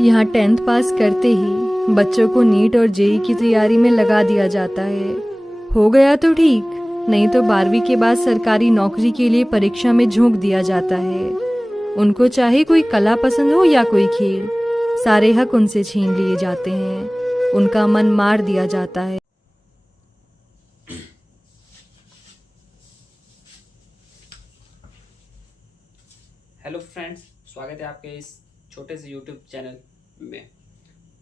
यहाँ 10th पास करते ही बच्चों को नीट और जेई की तैयारी में लगा दिया जाता है। हो गया तो ठीक, नहीं तो 12वीं के बाद सरकारी नौकरी के लिए परीक्षा में झोंक दिया जाता है। उनको चाहे कोई कला पसंद हो या कोई खेल, सारे हक उनसे छीन लिए जाते हैं। उनका मन मार दिया जाता है। हेलो फ्रेंड्स, स्वागत है आपके इस छोटे से यूट्यूब चैनल में,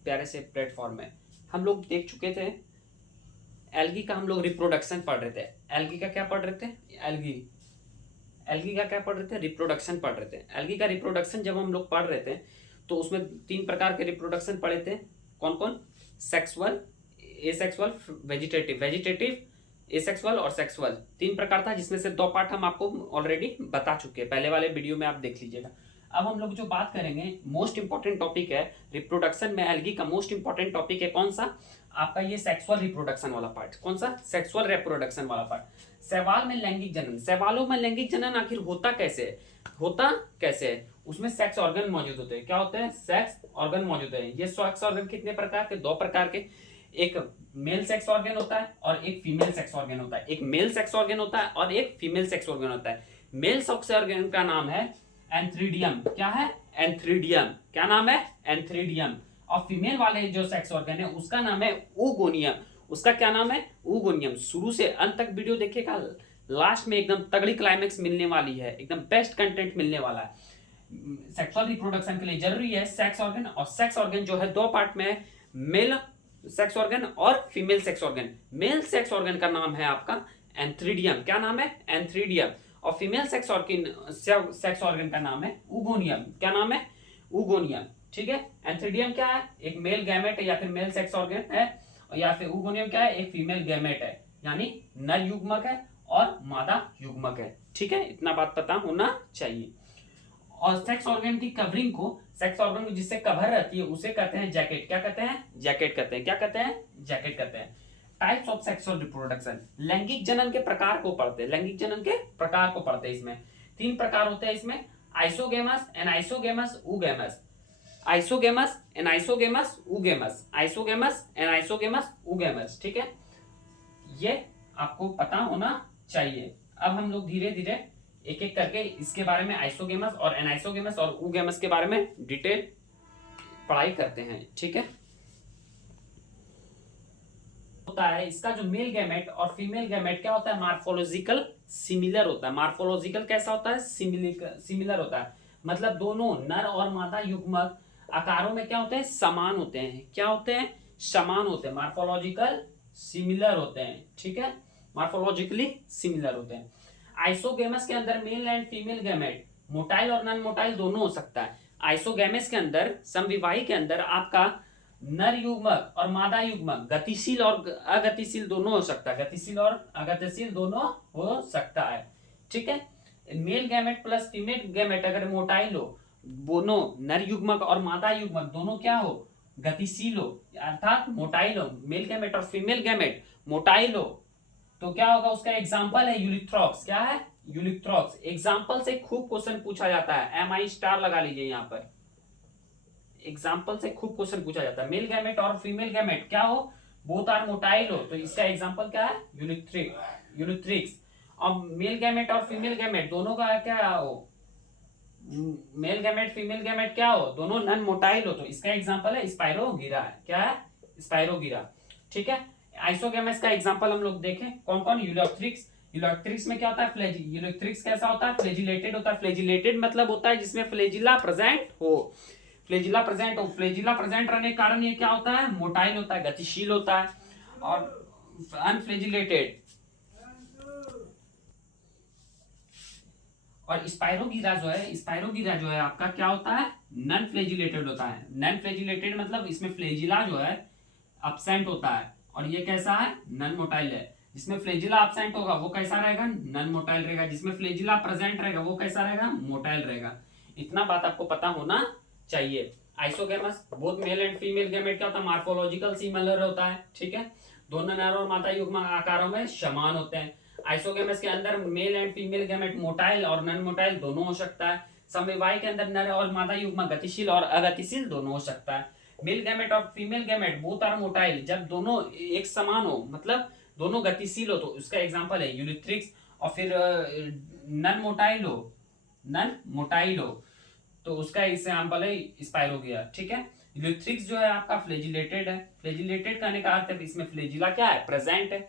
प्यारे से प्लेटफॉर्म में। हम लोग देख चुके थे एल्गी का, हम लोग रिप्रोडक्शन पढ़ रहे थे। एल्गी का क्या पढ़ रहे थे? एल्गी का क्या पढ़ रहे थे? रिप्रोडक्शन पढ़ रहे थे। एल्गी का रिप्रोडक्शन जब हम लोग पढ़ रहे थे तो उसमें 3 प्रकार के रिप्रोडक्शन पढ़े थे। कौन कौन? सेक्सुअल, एसेक्सुअल, वेजिटेटिव, एसेक्सुअल और सेक्सुअल। 3 प्रकार था, जिसमें से 2 पार्ट हम आपको ऑलरेडी बता चुके हैं, पहले वाले वीडियो में आप देख लीजिएगा। अब हम लोग जो बात करेंगे, मोस्ट इंपॉर्टेंट टॉपिक है रिप्रोडक्शन में। एल्गी का मोस्ट इंपॉर्टेंट टॉपिक है कौन सा? आपका ये सेक्सुअल रिप्रोडक्शन वाला पार्ट। कौन सा? सेक्सुअल रिप्रोडक्शन वाला पार्ट। शैवाल में लैंगिक जनन। शैवालों में लैंगिक जनन आखिर होता कैसे है? होता कैसे है? उसमें सेक्स ऑर्गन मौजूद होते हैं। क्या होते हैं? सेक्स ऑर्गन मौजूद है। ये सेक्स ऑर्गन कितने प्रकार के? 2 प्रकार के। एक मेल सेक्स ऑर्गन होता है और एक फीमेल सेक्स ऑर्गन होता है। एक मेल सेक्स ऑर्गन होता है और एक फीमेल सेक्स ऑर्गन होता है। मेल सेक्स ऑर्गन का नाम है एंथ्रीडियम। क्या है? एंथ्रीडियम। क्या नाम है? एंथ्रीडियम। और फीमेल वाले जो सेक्स ऑर्गन है उसका नाम है oogonia। उसका क्या नाम है? oogonia। शुरू से अंत तक वीडियो देखिएगा, लास्ट में एकदम तगड़ी क्लाइमेक्स मिलने वाली है, एकदम बेस्ट कंटेंट मिलने वाला है। सेक्सुअल रिप्रोडक्शन के लिए जरूरी है सेक्स ऑर्गन, और सेक्स ऑर्गन जो है 2 पार्ट में है, मेल सेक्स ऑर्गन और female sex organ. Male sex organ का नाम है आपका एंथ्रीडियम। क्या नाम है? एंथ्रीडियम। और फीमेल सेक्स ऑर्गन का नाम है oogonia। क्या नाम है? oogonia। ठीक है। एंथ्रीडियम क्या है? एक मेल गैमेट है या फिर मेल सेक्स ऑर्गन है, और या फिर oogonia क्या है? एक फीमेल गैमेट है, यानी नर युग्मक है और मादा युग्मक है। ठीक है, इतना बात पता होना चाहिए। और सेक्स ऑर्गन की कवरिंग को, सेक्स ऑर्गन को जिससे कवर रहती है, उसे कहते हैं जैकेट। क्या कहते हैं? जैकेट कहते हैं। क्या कहते हैं? जैकेट कहते हैं। Types of sexual reproduction. लैंगिक जनन के प्रकार को पढ़ते हैं। लैंगिक जनन के प्रकार को पढ़ते हैं। इसमें 3 प्रकार होते हैं। इसमें isogamous, anisogamous, oogamous. Isogamous, anisogamous, oogamous. Isogamous, anisogamous, oogamous. ठीक है, ये आपको पता होना चाहिए। अब हम लोग धीरे धीरे एक एक करके इसके बारे में, आइसोगेमस और एनाइसोगेमस और oogemus के बारे में डिटेल पढ़ाई करते हैं। ठीक है। होता है इसका जो मेल गैमेट और फीमेल गैमेट क्या होता है? मार्फोलॉजिकल सिमिलर होता है। मार्फोलॉजिकल कैसा होता है? सिमिलर होता है। मतलब दोनों नर और मादा युग्मक आकारों में क्या होते हैं? समान होते हैं। क्या होते हैं? समान होते हैं। मार्फोलॉजिकल सिमिलर होते हैं। ठीक है, मार्फोलॉजिकली सिमिलर होते हैं। आइसोगेमस के अंदर male and female gamete motile और नॉन मोटाइल दोनों हो सकता है। आइसोगेमस के अंदर, समविवाही के अंदर, आपका नर युग्मक और मादा युग्मक गतिशील और अगतिशील दोनों हो सकता है। गतिशील और अगतिशील दोनों हो सकता है। ठीक है। Male gamete plus female gamete अगर मोटाइल हो, दोनों नर युग्मक और मादा युग्मक दोनों क्या हो? गतिशील हो, अर्थात मोटाइल हो। मेल गैमेट और फीमेल गैमेट मोटाइल हो तो क्या होगा? उसका एग्जाम्पल है यूलिथ्रॉक्स। क्या है? यूलिथ्रॉक्स। एग्जाम्पल से खूब क्वेश्चन पूछा जाता है, MI स्टार लगा लीजिए यहाँ पर। एग्जाम्पल से खूब क्वेश्चन पूछा जाता है। मेल गैमेट और फीमेल गैमेट क्या हो? बोथ आर मोटाइल हो, तो इसका एग्जाम्पल क्या है? यूलिथ्रिक्स। और मेल गैमेट और फीमेल गैमेट दोनों का क्या हो? मेल गैमेट फीमेल गैमेट क्या हो? दोनों नॉन मोटाइल हो, तो इसका एग्जाम्पल है स्पाइरोगिरा। क्या है? स्पाइरोगिरा। ठीक है। आइसोगेमस का एग्जांपल हम लोग देखें कौन कौन? यूलोथ्रिक्स। यूलोथ्रिक्स में क्या होता है? यूलोथ्रिक्स कैसा होता है? फ्लैजिलेटेड होता है। फ्लैजिलेटेड मतलब होता है जिसमें फ्लैजिला प्रेजेंट हो। फ्लैजिला प्रेजेंट हो। फ्लैजिला प्रेजेंट रहने के कारण ये क्या होता है? मोटाइल होता है, गतिशील होता है। और अनफ्लैजिलेटेड और स्पाइरोगिरा जो है आपका क्या होता है? नॉन फ्लैजिलेटेड होता है। नॉन फ्लैजिलेटेड मतलब इसमें फ्लैजिला जो है अब्सेंट होता है, और ये कैसा है? नॉन मोटाइल है। जिसमें फ्लैजिला अब्सेंट होगा वो कैसा रहेगा? नॉन मोटाइल रहेगा। जिसमें फ्लैजिला प्रेजेंट रहेगा वो कैसा रहेगा? मोटाइल रहेगा। इतना बात आपको पता होना चाहिए। Isogamous, both male and female gamete क्या होता है? मार्फोलॉजिकल सिमिलर होता है। ठीक है, दोनों नर और मादा युग्मक आकारों में समान होते हैं। आइसोगेमस के अंदर male and female gamete motile और नॉन मोटाइल दोनों हो सकता है। समविवाह के अंदर नर और मादा युग्म गतिशील और अगतिशील दोनों हो सकता है। मेल गैमेट और female gamete both are motile, जब दोनों एक समान हो, मतलब दोनों गतिशील हो, तो उसका एग्जांपल है यूलिथ्रिक्स। और फिर नन मोटाइल हो तो उसका एग्जांपल है स्पाइरोगिया। ठीक है, यूलिथ्रिक्स जो है आपका फ्लेजिलेटेड है। फ्लेजिलेटेड कहने का अर्थ है इसमें फ्लेजिला क्या है, प्रेजेंट है।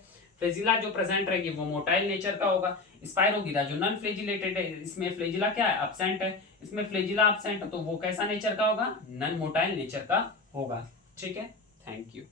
फ्लेजिला जो प्रेजेंट रहेगी वो मोटाइल नेचर का होगा। स्पाइरोगिरा जो नॉन फ्लेजिलेटेड है, इसमें फ्लेजिला क्या है, एब्सेंट है। इसमें फ्लेजिला एब्सेंट है तो वो कैसा नेचर का होगा, नॉन मोटाइल नेचर का होगा। ठीक है, थैंक यू।